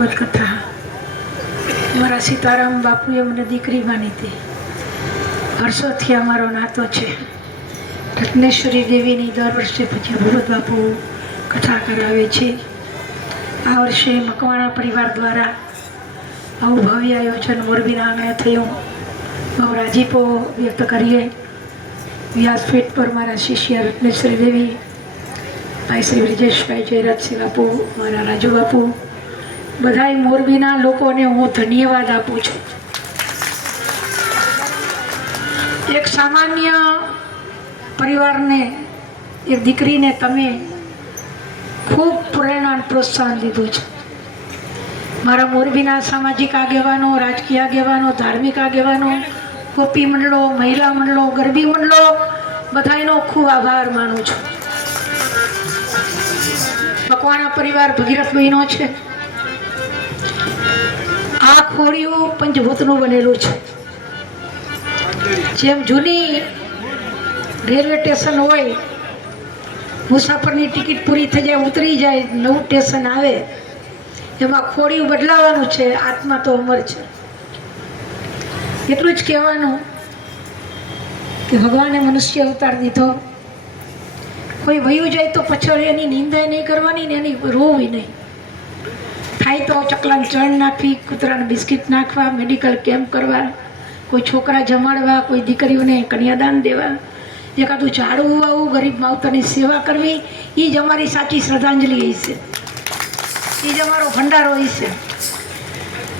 ભાગવત કથા. મારા સીતારામ બાપુએ મને દીકરી માની હતી. વર્ષોથી અમારો નાતો છે. રત્નેશ્વરી દેવીની દર વર્ષે પછી ભગવત બાપુ કથા કરાવે છે. આ વર્ષે મકવાણા પરિવાર દ્વારા આવું ભવ્ય આયોજન મોરબીના આંગણે થયું. બહુ રાજીપો વ્યક્ત કરીએ. વ્યાસપીઠ પર મારા શિષ્ય રત્નેશ્વરી દેવી, ભાઈ શ્રી બ્રિજેશભાઈ જયરાજસિંહ બાપુ, મારા રાજુ બાપુ બધાય મોરબીના લોકોને હું ધન્યવાદ આપું છું. એક સામાન્ય પરિવારને એક દીકરીને તમે ખૂબ પ્રેરણા પ્રોત્સાહન દીધું છે. મારા મોરબીના સામાજિક આગેવાનો, રાજકીય આગેવાનો, ધાર્મિક આગેવાનો, ગોપી મંડળો, મહિલા મંડળો, ગરબી મંડળો બધાનો ખૂબ આભાર માનું છું. મકવાણા પરિવાર ભગીરથભાઈનો છે. આ ખોડિયું પંચભૂતનું બનેલું છે. જેમ જૂની રેલવે સ્ટેશન હોય, મુસાફરની ટિકિટ પૂરી થઈ જાય, ઉતરી જાય, નવું સ્ટેશન આવે, એમાં ખોડિયું બદલાવાનું છે, આત્મા તો અમર છે. એટલું જ કહેવાનું કે ભગવાને મનુષ્ય અવતાર દીધો. કોઈ વયું જાય તો પછળ એની નિંદા નહીં કરવાની ને એની રોવી નહીં. થાય તો ચકલાને ચણ નાખવી કૂતરાને બિસ્કિટ નાખવા મેડિકલ કેમ્પ કરવા, કોઈ છોકરા જમાડવા, કોઈ દીકરીઓને કન્યાદાન દેવા, એકાદું ઝાડવું વાવવું, ગરીબ માવતરની સેવા કરવી એ જ અમારી સાચી શ્રદ્ધાંજલિ હશે એ જ અમારો ભંડારો હશે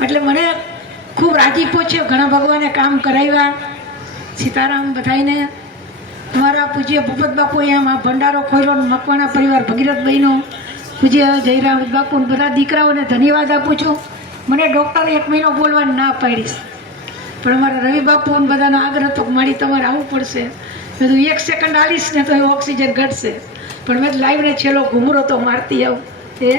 એટલે મને ખૂબ રાજીપો છે ઘણા ભગવાને કામ કરાવ્યા, સીતારામ બધાઈને અમારા પૂજ્ય ભૂપત બાપુએ આમાં ભંડારો ખોલ્યો મકવાણા પરિવાર ભગીરથભાઈનો પૂજ્ય જયરામ બાપુ બધા દીકરાઓને ધન્યવાદ આપું છું. મને ડૉક્ટરે એક મહિનો બોલવાની ના પાડીશ પણ અમારા રવિ બાપુ બધાનો આગ્રહ હતો મારી તમારે આવવું પડશે. કીધું, એક સેકન્ડ આવીશ ને તો એ ઓક્સિજન ઘટશે. પણ મેં લાઈવને છેલ્લો ઘૂમરો તો મારતી આવું. એ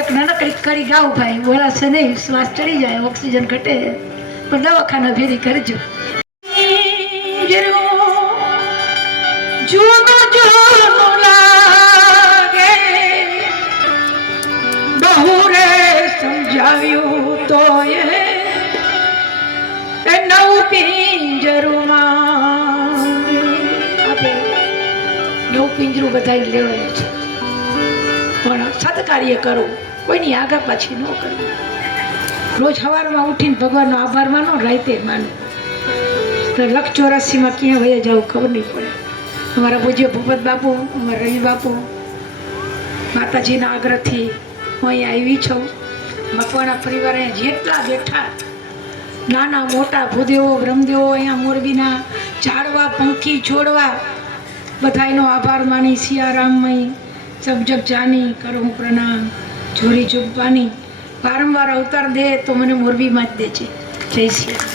એક નાનકડી કરી ગાઉ ભાઈ બોલાશે નહીં શ્વાસ ચડી જાય, ઓક્સિજન ઘટે. પણ દવાખાના ભેરી કરજો. જો જૂનું બહુ રે સમજાવ્યું તો એ નવ પિંજરમાં નવું પિંજરું બધાય લેવાનું છે. પણ સત્કાર્ય કરવું કોઈની આગળ પાછી ન કરવું રોજ સવારમાં ઉઠીને ભગવાનનો આભાર માનો, રાતે માનો. લખ ચોરાસીમાં ક્યાં વયા જવું ખબર નહીં પડે. અમારા પૂજ્ય ભૂપત બાપુ, અમારા રવિ બાપુ, માતાજીના આગ્રહથી હું અહીંયા આવી છું. મકવાણા પરિવાર જેટલા બેઠા, નાના મોટા ભૂદેવો, બ્રહ્મદેવો અહીંયા મોરબીના ઝાડવા, પંખી છોડવા બધા એનો આભાર માની સિયારામમય જબ જબ જાની, કરું પ્રણામ જોરી જુગવાની વારંવાર અવતાર દે તો મને મોરબીમાં જ દે છે. જય સિયા